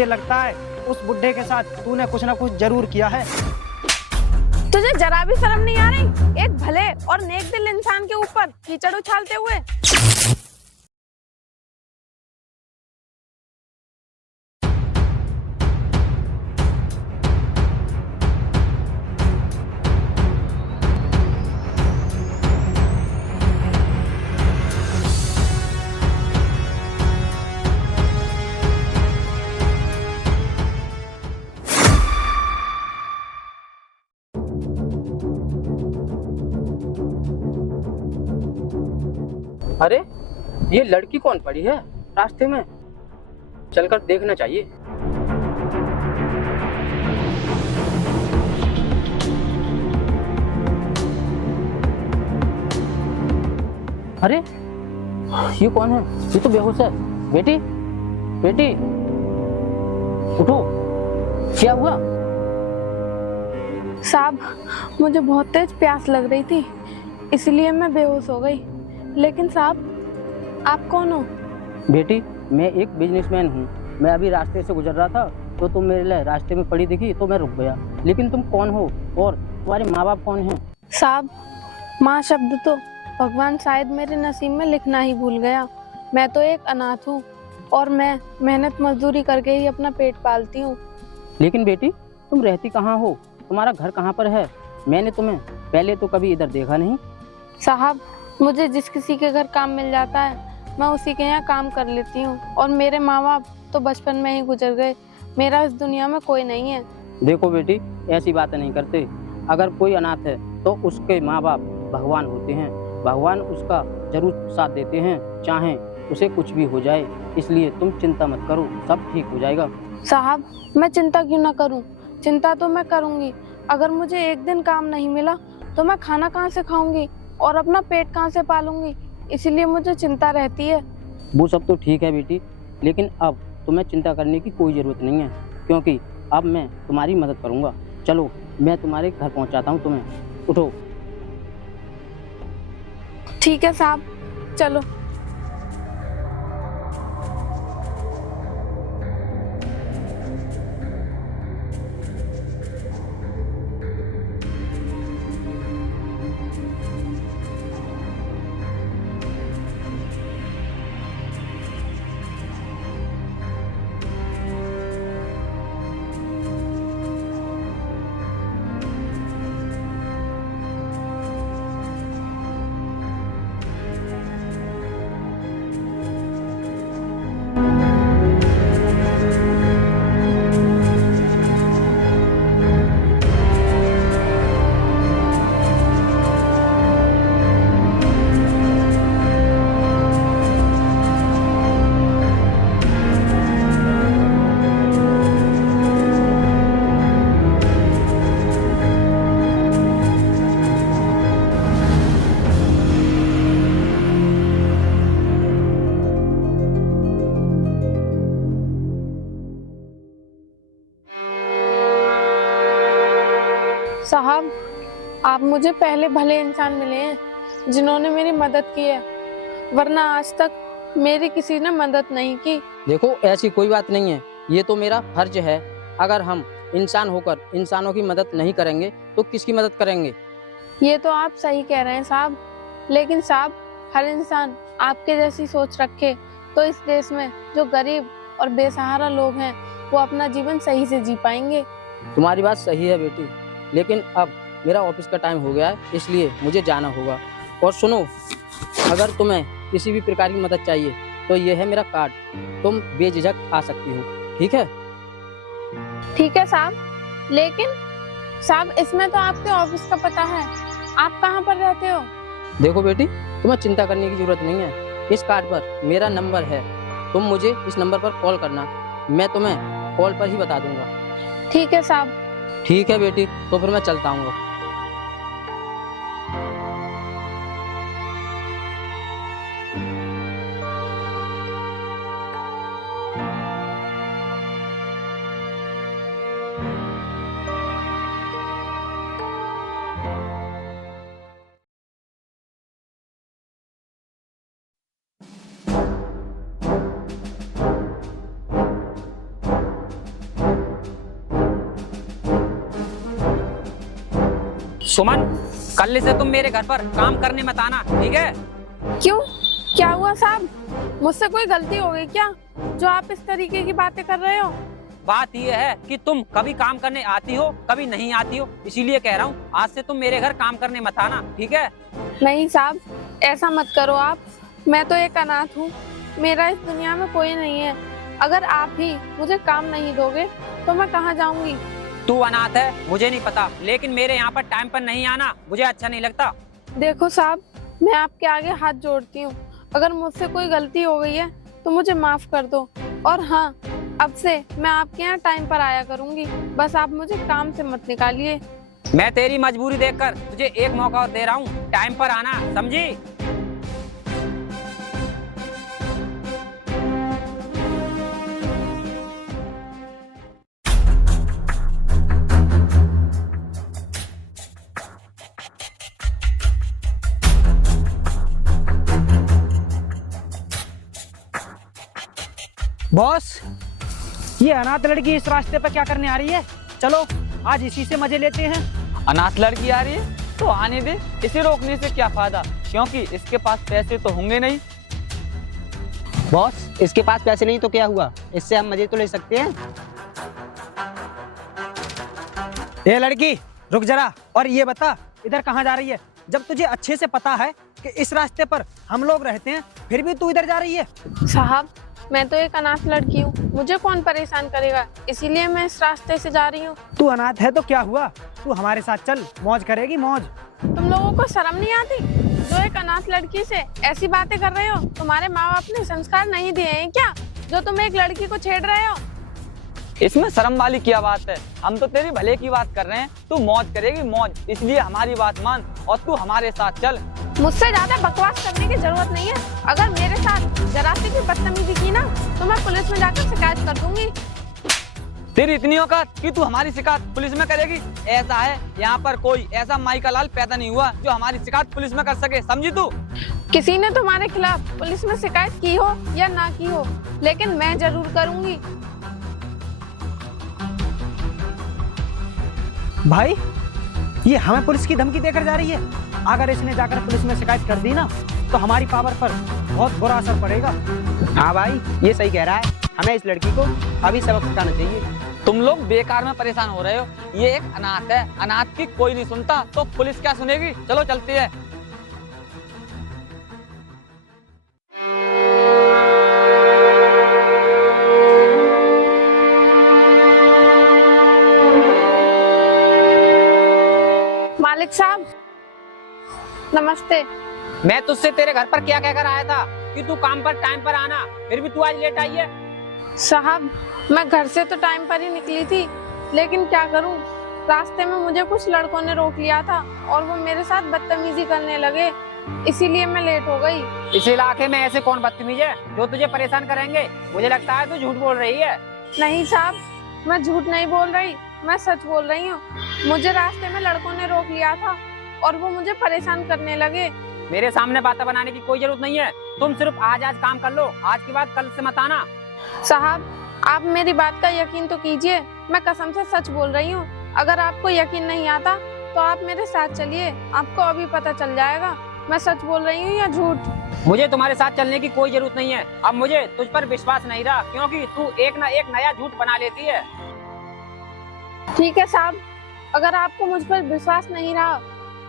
मुझे लगता है उस बुड्ढे के साथ तूने कुछ ना कुछ जरूर किया है। तुझे जरा भी शर्म नहीं आ रही एक भले और नेक दिल इंसान के ऊपर कीचड़ उछालते हुए? अरे ये लड़की कौन पड़ी है रास्ते में? चलकर देखना चाहिए। अरे ये कौन है? ये तो बेहोश है। बेटी बेटी उठो, क्या हुआ? साहब मुझे बहुत तेज प्यास लग रही थी इसलिए मैं बेहोश हो गई। लेकिन साहब आप कौन हो? बेटी मैं एक बिजनेसमैन हूँ। मैं अभी रास्ते से गुजर रहा था तो तुम मेरे लिए रास्ते में पड़ी दिखी तो मैं रुक गया। लेकिन तुम कौन हो और तुम्हारे माँ बाप कौन हैं? साहब माँ शब्द तो भगवान शायद मेरे नसीब में लिखना ही भूल गया। मैं तो एक अनाथ हूँ और मैं मेहनत मजदूरी करके ही अपना पेट पालती हूँ। लेकिन बेटी तुम रहती कहाँ हो? तुम्हारा घर कहाँ पर है? मैंने तुम्हें पहले तो कभी इधर देखा नहीं। साहब मुझे जिस किसी के घर काम मिल जाता है मैं उसी के यहाँ काम कर लेती हूँ और मेरे माँ बाप तो बचपन में ही गुजर गए। मेरा इस दुनिया में कोई नहीं है। देखो बेटी ऐसी बातें नहीं करते। अगर कोई अनाथ है तो उसके माँ बाप भगवान होते हैं। भगवान उसका जरूर साथ देते हैं चाहे उसे कुछ भी हो जाए। इसलिए तुम चिंता मत करो, सब ठीक हो जाएगा। साहब मैं चिंता क्यों ना करूं? चिंता तो मैं करूंगी। अगर मुझे एक दिन काम नहीं मिला तो मैं खाना कहाँ से खाऊंगी और अपना पेट कहाँ से पालूंगी? इसीलिए मुझे चिंता रहती है। वो सब तो ठीक है बेटी, लेकिन अब तुम्हें चिंता करने की कोई ज़रूरत नहीं है क्योंकि अब मैं तुम्हारी मदद करूँगा। चलो मैं तुम्हारे घर पहुँचाता हूँ तुम्हें। उठो। ठीक है साहब चलो। साहब आप मुझे पहले भले इंसान मिले हैं जिन्होंने मेरी मदद की है, वरना आज तक मेरी किसी ने मदद नहीं की। देखो ऐसी कोई बात नहीं है, ये तो मेरा फर्ज है। अगर हम इंसान होकर इंसानों की मदद नहीं करेंगे तो किसकी मदद करेंगे? ये तो आप सही कह रहे हैं साहब, लेकिन साहब हर इंसान आपके जैसी सोच रखे तो इस देश में जो गरीब और बेसहारा लोग हैं वो अपना जीवन सही से जी पाएंगे। तुम्हारी बात सही है बेटी, लेकिन अब मेरा ऑफिस का टाइम हो गया है इसलिए मुझे जाना होगा। और सुनो, अगर तुम्हें किसी भी प्रकार की मदद चाहिए तो ये है मेरा कार्ड, तुम बेझिझक आ सकती हो। ठीक है? ठीक है साहब, लेकिन साहब इसमें तो आपके ऑफिस का पता है, आप कहाँ पर रहते हो? देखो बेटी तुम्हें चिंता करने की जरूरत नहीं है, इस कार्ड पर मेरा नंबर है, तुम मुझे इस नंबर पर कॉल करना, मैं तुम्हें कॉल पर ही बता दूंगा। ठीक है साहब। ठीक है बेटी, तो फिर मैं चलता हूँ। सुमन, कल से तुम मेरे घर पर काम करने मत आना, ठीक है? क्यों, क्या हुआ साहब? मुझसे कोई गलती हो गई क्या जो आप इस तरीके की बातें कर रहे हो? बात यह है कि तुम कभी काम करने आती हो, कभी नहीं आती हो, इसीलिए कह रहा हूँ आज से तुम मेरे घर काम करने मत आना, ठीक है? नहीं साहब, ऐसा मत करो आप। मैं तो एक अनाथ हूँ, मेरा इस दुनिया में कोई नहीं है। अगर आप ही मुझे काम नहीं दोगे तो मैं कहाँ जाऊंगी? तू अनाथ है मुझे नहीं पता, लेकिन मेरे यहाँ पर टाइम पर नहीं आना मुझे अच्छा नहीं लगता। देखो साहब, मैं आपके आगे हाथ जोड़ती हूँ, अगर मुझसे कोई गलती हो गई है तो मुझे माफ कर दो। और हाँ, अब से मैं आपके यहाँ टाइम पर आया करूँगी, बस आप मुझे काम से मत निकालिए। मैं तेरी मजबूरी देखकर तुझे एक मौका और दे रहा हूँ, टाइम पर आना, समझी? बॉस, ये अनाथ लड़की इस रास्ते पर क्या करने आ रही है? चलो आज इसी से मजे लेते हैं। अनाथ लड़की आ रही है तो आने दे, इसे रोकने से क्या फायदा, क्योंकि इसके पास पैसे तो होंगे नहीं। बॉस, इसके पास पैसे नहीं तो क्या हुआ, इससे हम मजे तो ले सकते हैं। ये लड़की रुक जरा, और ये बता इधर कहाँ जा रही है? जब तुझे अच्छे से पता है कि इस रास्ते पर हम लोग रहते हैं, फिर भी तू इधर जा रही है। साहब, मैं तो एक अनाथ लड़की हूँ, मुझे कौन परेशान करेगा, इसीलिए मैं इस रास्ते से जा रही हूँ। तू अनाथ है तो क्या हुआ, तू हमारे साथ चल, मौज करेगी मौज। तुम लोगों को शर्म नहीं आती जो एक अनाथ लड़की से ऐसी बातें कर रहे हो? तुम्हारे माँ बाप ने संस्कार नहीं दिए हैं क्या जो तुम एक लड़की को छेड़ रहे हो? इसमें शर्म वाली क्या बात है, हम तो तेरी भले की बात कर रहे हैं। तू मौज करेगी मौज, इसलिए हमारी बात मान और तू हमारे साथ चल। मुझसे ज्यादा बकवास करने की जरूरत नहीं है। अगर मेरे साथ जरा सी भी बदतमीजी की ना तो मैं पुलिस में जाकर शिकायत कर दूंगी। तेरी इतनी औकात कि तू हमारी शिकायत पुलिस में करेगी? ऐसा है, यहाँ पर कोई ऐसा माई का लाल पैदा नहीं हुआ जो हमारी शिकायत पुलिस में कर सके, समझी तू? किसी ने तुम्हारे खिलाफ पुलिस में शिकायत की हो या ना की हो, लेकिन मैं जरूर करूंगी। भाई, ये हमें पुलिस की धमकी देकर जा रही है। अगर इसने जाकर पुलिस में शिकायत कर दी ना तो हमारी पावर पर बहुत बुरा असर पड़ेगा। हाँ भाई, ये सही कह रहा है, हमें इस लड़की को अभी सबक सिखाना चाहिए। तुम लोग बेकार में परेशान हो रहे हो, ये एक अनाथ है, अनाथ की कोई नहीं सुनता तो पुलिस क्या सुनेगी। चलो चलती है। मालिक साहब, नमस्ते। मैं तुझसे तेरे घर पर क्या कहकर आया था कि तू काम पर टाइम पर आना, फिर भी तू आज लेट आई है। साहब, मैं घर से तो टाइम पर ही निकली थी, लेकिन क्या करूं, रास्ते में मुझे कुछ लड़कों ने रोक लिया था और वो मेरे साथ बदतमीजी करने लगे, इसीलिए मैं लेट हो गई। इस इलाके में ऐसे कौन बदतमीज है जो तुझे परेशान करेंगे? मुझे लगता है तू झूठ बोल रही है। नहीं साहब, मैं झूठ नहीं बोल रही, मैं सच बोल रही हूँ। मुझे रास्ते में लड़कों ने रोक लिया था और वो मुझे परेशान करने लगे। मेरे सामने बातें बनाने की कोई जरूरत नहीं है, तुम सिर्फ आज काम कर लो, आज के बाद कल से मत आना। साहब, आप मेरी बात का यकीन तो कीजिए, मैं कसम से सच बोल रही हूँ। अगर आपको यकीन नहीं आता तो आप मेरे साथ चलिए, आपको अभी पता चल जाएगा मैं सच बोल रही हूँ या झूठ। मुझे तुम्हारे साथ चलने की कोई जरूरत नहीं है, अब मुझे तुझ पर विश्वास नहीं रहा, क्योंकि तू एक ना एक नया झूठ बना लेती है। ठीक है साहब, अगर आपको मुझ पर विश्वास नहीं रहा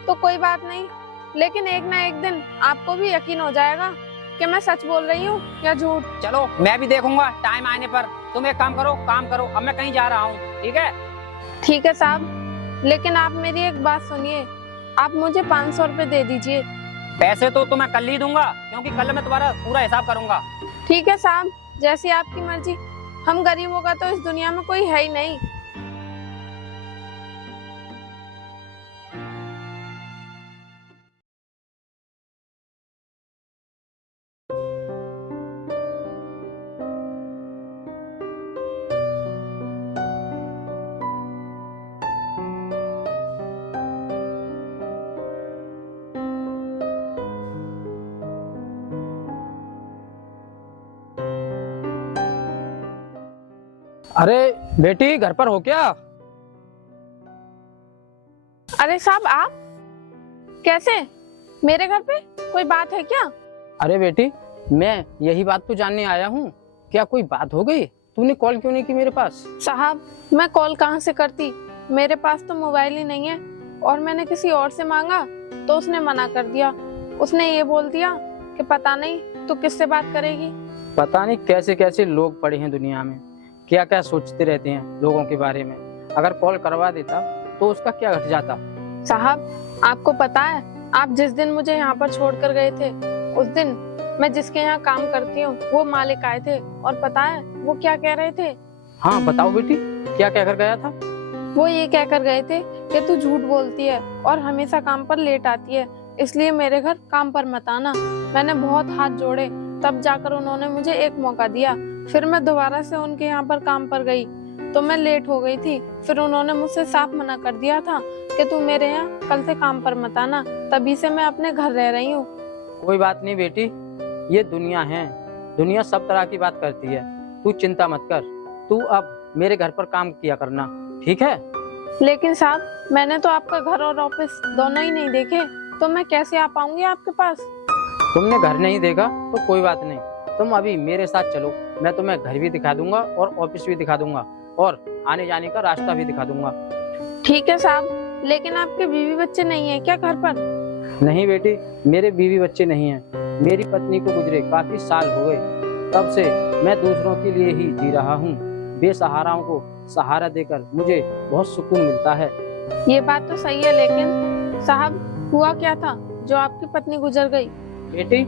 तो कोई बात नहीं, लेकिन एक ना एक दिन आपको भी यकीन हो जाएगा कि मैं सच बोल रही हूँ या झूठ। चलो मैं भी देखूंगा टाइम आने पर। तुम एक काम करो, अब मैं कहीं जा रहा हूँ, ठीक है? ठीक है साहब, लेकिन आप मेरी एक बात सुनिए, आप मुझे 500 रुपए दे दीजिए। पैसे तो मैं कल ही दूंगा, क्योंकि कल मैं तुम्हारा पूरा हिसाब करूंगा। ठीक है साहब, जैसी आपकी मर्जी। हम गरीबों का तो इस दुनिया में कोई है ही नहीं। अरे बेटी, घर पर हो क्या? अरे साहब, आप कैसे? मेरे घर पे कोई बात है क्या? अरे बेटी, मैं यही बात तो जानने आया हूँ। क्या कोई बात हो गई? तूने कॉल क्यों नहीं की मेरे पास? साहब, मैं कॉल कहाँ से करती? मेरे पास तो मोबाइल ही नहीं है, और मैंने किसी और से मांगा तो उसने मना कर दिया। उसने ये बोल दिया कि पता नहीं तू किससे बात करेगी। पता नहीं कैसे कैसे लोग पड़े हैं दुनिया में, क्या क्या सोचते रहते हैं लोगों के बारे में। अगर कॉल करवा देता तो उसका क्या घट जाता? साहब, आपको पता है, आप जिस दिन मुझे यहाँ पर छोड़कर गए थे, उस दिन मैं जिसके यहाँ काम करती हूँ वो मालिक आए थे, और पता है वो क्या कह रहे थे? हाँ बताओ बेटी, क्या कहकर गया था? वो ये कहकर गए थे कि तू झूठ बोलती है और हमेशा काम पर लेट आती है, इसलिए मेरे घर काम पर मत आना। मैंने बहुत हाथ जोड़े, तब जाकर उन्होंने मुझे एक मौका दिया। फिर मैं दोबारा से उनके यहाँ पर काम पर गई तो मैं लेट हो गई थी। फिर उन्होंने मुझसे साफ मना कर दिया था कि तू मेरे यहाँ कल से काम पर मत आना। तभी से मैं अपने घर रह रही हूँ। कोई बात नहीं बेटी, ये दुनिया है, दुनिया सब तरह की बात करती है। तू चिंता मत कर, तू अब मेरे घर पर काम किया करना, ठीक है? लेकिन साहब, मैंने तो आपका घर और ऑफिस दोनों ही नहीं देखे, तो मैं कैसे आ पाऊंगी आपके पास? तुमने घर नहीं देखा तो कोई बात नहीं, तुम अभी मेरे साथ चलो, मैं तुम्हें घर भी दिखा दूंगा और ऑफिस भी दिखा दूंगा और आने जाने का रास्ता भी दिखा दूंगा। ठीक है साहब, लेकिन आपके बीवी बच्चे नहीं है क्या घर पर? नहीं बेटी, मेरे बीवी बच्चे नहीं हैं। मेरी पत्नी को गुजरे काफी साल हो गए, तब से मैं दूसरों के लिए ही जी रहा हूँ। बेसहाराओं को सहारा देकर मुझे बहुत सुकून मिलता है। ये बात तो सही है, लेकिन साहब हुआ क्या था जो आपकी पत्नी गुजर गई? बेटी,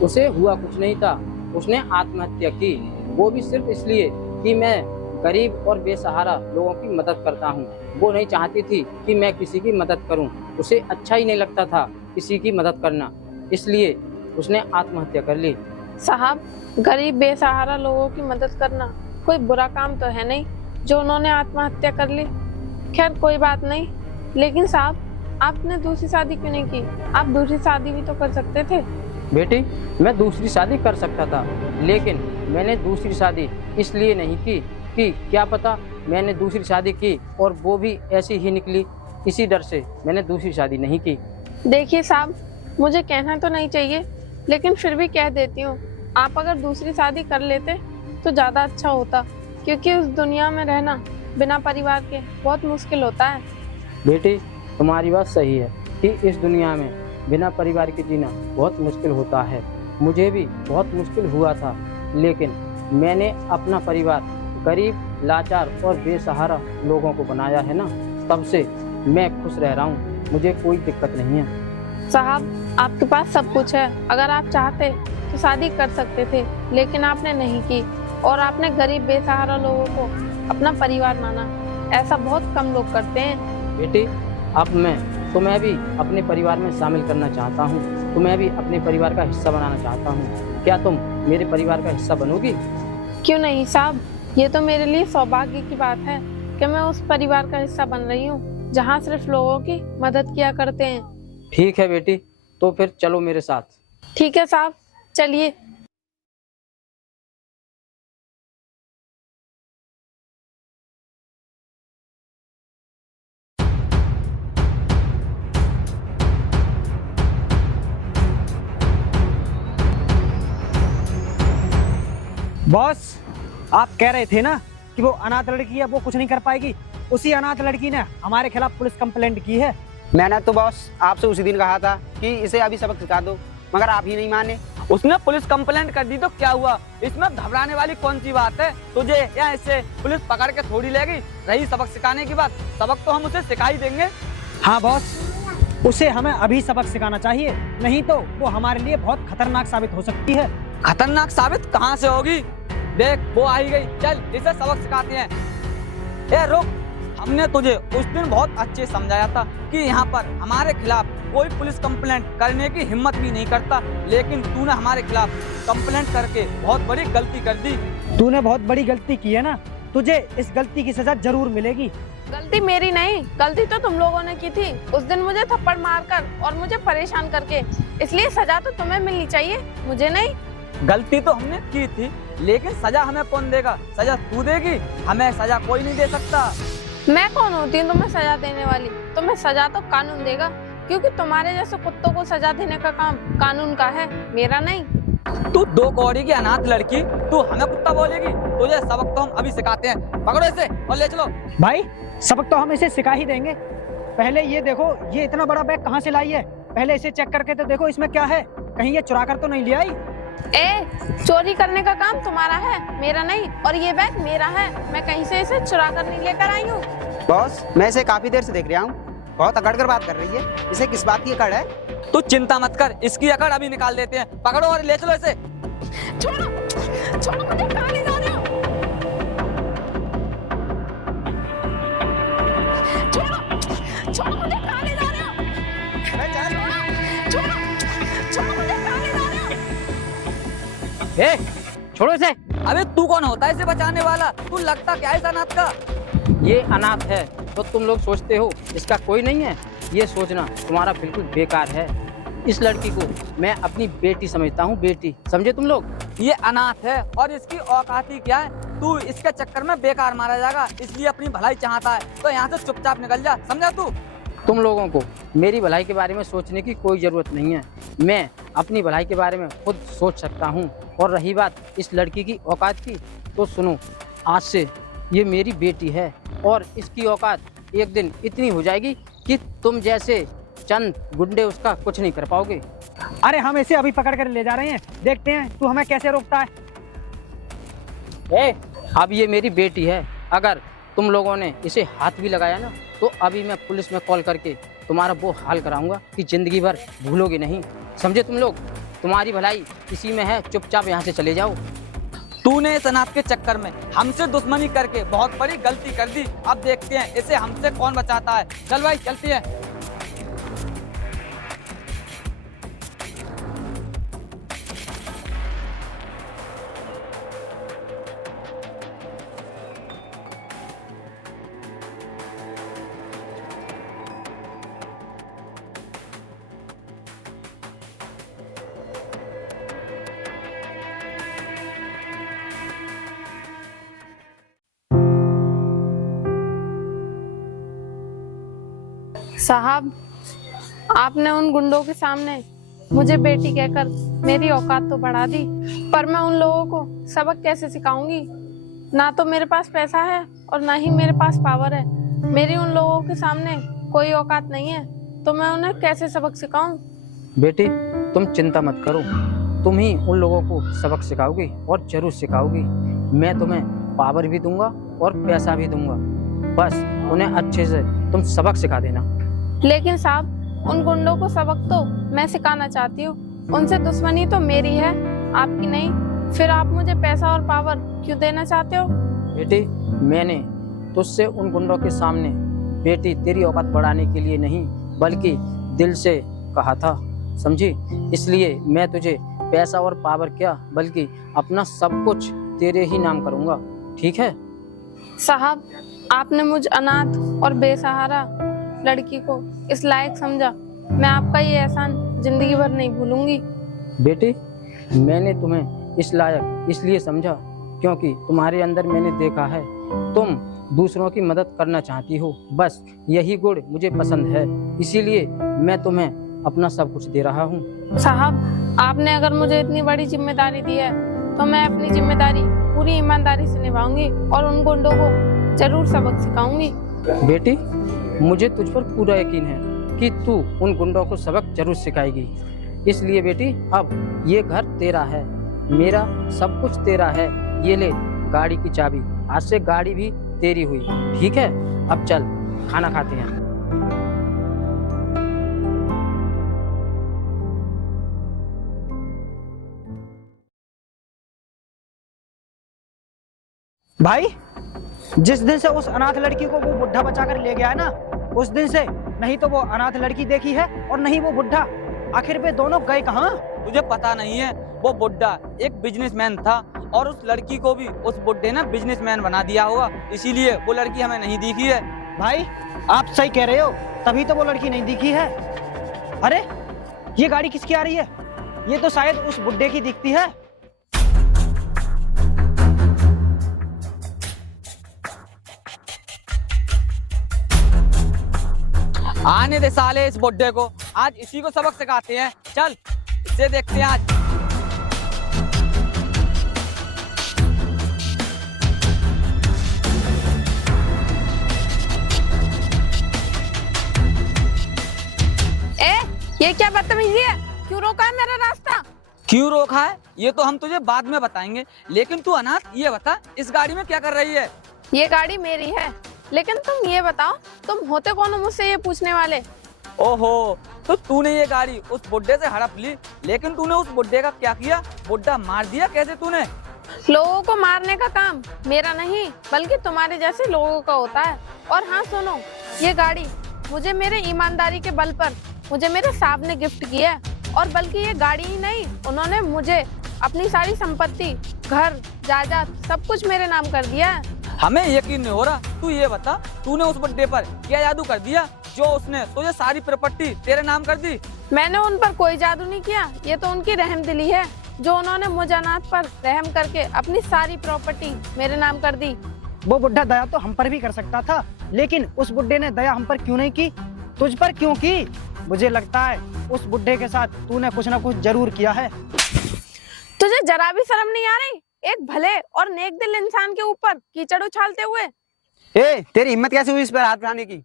उसे हुआ कुछ नहीं था, उसने आत्महत्या की, वो भी सिर्फ इसलिए कि मैं गरीब और बेसहारा लोगों की मदद करता हूँ। वो नहीं चाहती थी कि मैं किसी की मदद करूँ, उसे अच्छा ही नहीं लगता था किसी की मदद करना, इसलिए उसने आत्महत्या कर ली। साहब, गरीब बेसहारा लोगों की मदद करना कोई बुरा काम तो है नहीं जो उन्होंने आत्महत्या कर ली। खैर कोई बात नहीं, लेकिन साहब आपने दूसरी शादी क्यों नहीं की? आप दूसरी शादी भी तो कर सकते थे। बेटी, मैं दूसरी शादी कर सकता था, लेकिन मैंने दूसरी शादी इसलिए नहीं की कि क्या पता मैंने दूसरी शादी की और वो भी ऐसी ही निकली। इसी डर से मैंने दूसरी शादी नहीं की। देखिए साहब, मुझे कहना तो नहीं चाहिए, लेकिन फिर भी कह देती हूँ, आप अगर दूसरी शादी कर लेते तो ज़्यादा अच्छा होता, क्योंकि उस दुनिया में रहना बिना परिवार के बहुत मुश्किल होता है। बेटी, तुम्हारी बात सही है कि इस दुनिया में बिना परिवार के जीना बहुत मुश्किल होता है। मुझे भी बहुत मुश्किल हुआ था, लेकिन मैंने अपना परिवार गरीब, लाचार और बेसहारा लोगों को बनाया है ना, तब से मैं खुश रह रहा हूँ, मुझे कोई दिक्कत नहीं है। साहब, आपके पास सब कुछ है, अगर आप चाहते तो शादी कर सकते थे, लेकिन आपने नहीं की और आपने गरीब बेसहारा लोगों को अपना परिवार माना। ऐसा बहुत कम लोग करते हैं। बेटी, अब मैं तुम्हें भी अपने परिवार में शामिल करना चाहता हूँ, तुम्हें भी अपने परिवार का हिस्सा बनाना चाहता हूँ। क्या तुम मेरे परिवार का हिस्सा बनोगी? क्यों नहीं साहब, ये तो मेरे लिए सौभाग्य की बात है कि मैं उस परिवार का हिस्सा बन रही हूँ जहाँ सिर्फ लोगों की मदद किया करते हैं। ठीक है बेटी, तो फिर चलो मेरे साथ। ठीक है साहब, चलिए। बॉस, आप कह रहे थे ना कि वो अनाथ लड़की है, वो कुछ नहीं कर पाएगी। उसी अनाथ लड़की ने हमारे खिलाफ पुलिस कंप्लेंट की है। मैंने तो बॉस आपसे उसी दिन कहा था कि इसे अभी सबक सिखा दो, मगर आप ही नहीं माने। उसने पुलिस कंप्लेंट कर दी तो क्या हुआ? इसमें घबराने वाली कौन सी बात है? तुझे या इससे पुलिस पकड़ के थोड़ी लेगी। रही सबक सिखाने की बात, सबक तो हम उसे सिखा ही देंगे। हाँ बॉस, उसे हमें अभी सबक सिखाना चाहिए, नहीं तो वो हमारे लिए बहुत खतरनाक साबित हो सकती है। खतरनाक साबित कहाँ से होगी? देख, वो आ ही गई, चल इसे सबक सिखाते हैं। ए रुक, हमने तुझे उस दिन बहुत अच्छे समझाया था कि यहाँ पर हमारे खिलाफ कोई पुलिस कंप्लेंट करने की हिम्मत भी नहीं करता, लेकिन तूने हमारे खिलाफ कंप्लेंट करके बहुत बड़ी गलती कर दी। तूने बहुत बड़ी गलती की है ना, तुझे इस गलती की सजा जरूर मिलेगी। गलती मेरी नहीं, गलती तो तुम लोगों ने की थी उस दिन मुझे थप्पड़ मारकर और मुझे परेशान करके, इसलिए सजा तो तुम्हें मिलनी चाहिए, मुझे नहीं। गलती तो हमने की थी, लेकिन सजा हमें कौन देगा? सजा तू देगी, हमें सजा कोई नहीं दे सकता। मैं कौन होती हूँ तुम्हें सजा देने वाली? तुम्हें सजा तो कानून देगा, क्योंकि तुम्हारे जैसे कुत्तों को सजा देने का काम कानून का है, मेरा नहीं। तू 2 कौड़ी की अनाथ लड़की, तू हमें कुत्ता बोलेगी? तुझे सबक तो हम अभी सिखाते हैं, पकड़ो इसे और ले चलो। भाई सबक तो हम इसे सिखा ही देंगे। पहले ये देखो, ये इतना बड़ा बैग कहाँ से लाई है? पहले इसे चेक करके तो देखो इसमें क्या है, कहीं ये चुरा कर तो नहीं ले आई। चोरी करने का काम तुम्हारा है, मेरा नहीं। और ये बैग मेरा है, मैं कहीं से इसे चुरा कर नहीं लेकर आई हूँ। बॉस, मैं इसे काफी देर से देख रहा हूँ, बहुत अकड़ कर बात कर रही है। इसे किस बात की अकड़ है? तू चिंता मत कर, इसकी अकड़ अभी निकाल देते हैं। पकड़ो और ले चलो इसे। छोड़ो, छोड़ो मुझे, कहाँ ले जा रहे हो? छोड़ो, छोड़ो मुझे, कहाँ ले जा रहे हो? छोड़ो, छोड़ो मुझे, कहाँ ले जा रहे हो? छोड़ो इसे। अबे तू कौन होता है इसे बचाने वाला? तू लगता क्या है इस अनाथ का? ये अनाथ है तो तुम लोग सोचते हो इसका कोई नहीं है। ये सोचना तुम्हारा बिल्कुल बेकार है। इस लड़की को मैं अपनी बेटी समझता हूँ, बेटी समझे तुम लोग। ये अनाथ है और इसकी औकात ही क्या है? तू इसके चक्कर में बेकार मारा जाएगा, इसलिए अपनी भलाई चाहता है, तो यहाँ से चुपचाप निकल जा, समझा तू? तुम लोगों को मेरी भलाई के बारे में सोचने की कोई ज़रूरत नहीं है। मैं अपनी भलाई के बारे में खुद सोच सकता हूँ। और रही बात इस लड़की की औकात की, तो सुनो, आज से ये मेरी बेटी है और इसकी औकात एक दिन इतनी हो जाएगी कि तुम जैसे चंद गुंडे उसका कुछ नहीं कर पाओगे। अरे हम इसे अभी पकड़ कर ले जा रहे हैं, देखते हैं तू हमें कैसे रोकता है। अब ये मेरी बेटी है, अगर तुम लोगों ने इसे हाथ भी लगाया ना, तो अभी मैं पुलिस में कॉल करके तुम्हारा वो हाल कराऊंगा कि जिंदगी भर भूलोगे नहीं, समझे तुम लोग। तुम्हारी भलाई इसी में है, चुपचाप यहाँ से चले जाओ। तूने इस अनाथ के चक्कर में हमसे दुश्मनी करके बहुत बड़ी गलती कर दी। अब देखते हैं इसे हमसे कौन बचाता है। चल भाई, चलती है। साहब, आपने उन गुंडों के सामने मुझे बेटी कहकर मेरी औकात तो बढ़ा दी, पर मैं उन लोगों को सबक कैसे सिखाऊंगी? ना तो मेरे पास पैसा है और ना ही मेरे पास पावर है। मेरी उन लोगों के सामने कोई औकात नहीं है, तो मैं उन्हें कैसे सबक सिखाऊं? बेटी तुम चिंता मत करो, तुम ही उन लोगों को सबक सिखाओगी और जरूर सिखाओगी। मैं तुम्हें पावर भी दूंगा और पैसा भी दूंगा, बस उन्हें अच्छे से तुम सबक सिखा देना। लेकिन साहब, उन गुंडों को सबक तो मैं सिखाना चाहती हूँ, उनसे दुश्मनी तो मेरी है, आपकी नहीं। फिर आप मुझे पैसा और पावर क्यों देना चाहते हो? बेटी मैंने तुझसे उन गुंडों के सामने बेटी तेरी औकात बढ़ाने के लिए नहीं, बल्कि दिल से कहा था, समझी। इसलिए मैं तुझे पैसा और पावर क्या, बल्कि अपना सब कुछ तेरे ही नाम करूँगा, ठीक है? साहब, आपने मुझ अनाथ और बेसहारा लड़की को इस लायक समझा, मैं आपका ये एहसान जिंदगी भर नहीं भूलूंगी। बेटी मैंने तुम्हें इस लायक इसलिए समझा क्योंकि तुम्हारे अंदर मैंने देखा है तुम दूसरों की मदद करना चाहती हो, बस यही गुण मुझे पसंद है, इसीलिए मैं तुम्हें अपना सब कुछ दे रहा हूँ। साहब, आपने अगर मुझे इतनी बड़ी जिम्मेदारी दी है, तो मैं अपनी जिम्मेदारी पूरी ईमानदारी से निभाऊंगी और उन गुंडों को जरूर सबक सिखाऊंगी। बेटी मुझे तुझ पर पूरा यकीन है कि तू उन गुंडों को सबक जरूर सिखाएगी। इसलिए बेटी अब ये घर तेरा है, मेरा सब कुछ तेरा है। ये ले गाड़ी की चाबी, आज से गाड़ी भी तेरी हुई, ठीक है? अब चल खाना खाते हैं। भाई जिस दिन से उस अनाथ लड़की को वो बुढ़ा बचा कर ले गया है ना, उस दिन से नहीं तो वो अनाथ लड़की देखी है और नहीं वो बुढ़ा। आखिर वे दोनों गए कहाँ? तुझे पता नहीं है, वो बुड्ढा एक बिजनेसमैन था और उस लड़की को भी उस बुड्ढे ने बिजनेसमैन बना दिया होगा, इसीलिए वो लड़की हमें नहीं दिखी है। भाई आप सही कह रहे हो, तभी तो वो लड़की नहीं दिखी है। अरे ये गाड़ी किसकी आ रही है? ये तो शायद उस बुड्ढे की दिखती है। आने दे साले इस बुड्ढे को, आज इसी को सबक सिखाते हैं। चल इसे देखते हैं आज। ये क्या बदतमीजी है? क्यों रोका है मेरा रास्ता? क्यों रोका है ये तो हम तुझे बाद में बताएंगे, लेकिन तू अनाथ ये बता इस गाड़ी में क्या कर रही है? ये गाड़ी मेरी है, लेकिन तुम ये बताओ तुम होते कौन हो मुझसे ये पूछने वाले? ओहो, तो तूने ये गाड़ी उस बुड्ढे से हड़प ली, लेकिन तूने उस बुड्ढे का क्या किया? बुड्ढा मार दिया कैसे तूने? लोगों को मारने का काम मेरा नहीं बल्कि तुम्हारे जैसे लोगों का होता है। और हाँ सुनो, ये गाड़ी मुझे मेरे ईमानदारी के बल पर मुझे मेरे साहब ने गिफ्ट की है। और बल्कि ये गाड़ी ही नहीं, उन्होंने मुझे अपनी सारी संपत्ति, घर, जायदाद सब कुछ मेरे नाम कर दिया है। हमें यकीन नहीं हो रहा। तू ये बता तूने उस बुड्ढे पर क्या जादू कर दिया जो उसने तुझे सारी प्रॉपर्टी तेरे नाम कर दी? मैंने उन पर कोई जादू नहीं किया, ये तो उनकी रहमदिली है जो उन्होंने मुझ अनाथ पर रहम करके अपनी सारी प्रॉपर्टी मेरे नाम कर दी। वो बुढ़ा दया तो हम पर भी कर सकता था, लेकिन उस बुढ़े ने दया हम पर क्यों नहीं की? तुझ पर क्यों की? मुझे लगता है उस बुढ़े के साथ तूने कुछ ना कुछ जरूर किया है। तुझे जरा भी शर्म नहीं आ रही एक भले और नेक दिल इंसान के ऊपर कीचड़ उछालते हुए? तेरी हिम्मत कैसे हुई इस पर हाथ उठाने की?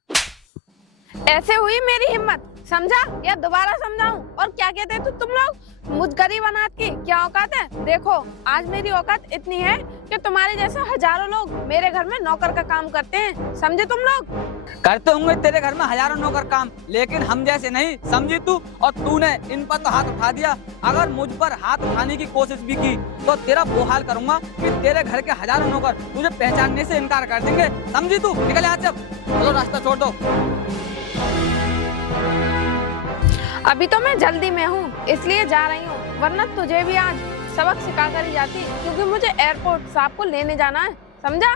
ऐसे हुई मेरी हिम्मत, समझा या दोबारा समझाऊं? और क्या कहते हैं तुम लोग? मुझ गरीब अनाथ की क्या औकात है? देखो आज मेरी औकात इतनी है कि तुम्हारे जैसे हजारों लोग मेरे घर में नौकर का काम करते हैं, समझे तुम लोग? करते होंगे तेरे घर में हजारों नौकर काम, लेकिन हम जैसे नहीं, समझी तू? और तूने इन पर तो हाथ उठा दिया। अगर मुझ पर हाथ उठाने की कोशिश भी की तो तेरा वो हाल करूंगा कि तेरे घर के हजारों नौकर तुझे पहचानने से इनकार कर देंगे, समझी तू? निकल यहाँ से अब, चलो रास्ता छोड़ दो। अभी तो मैं जल्दी में हूँ इसलिए जा रही हूँ, वरना तुझे भी आज सबक सिखा कर ही जाती, क्योंकि मुझे एयरपोर्ट साहब को लेने जाना है, समझा?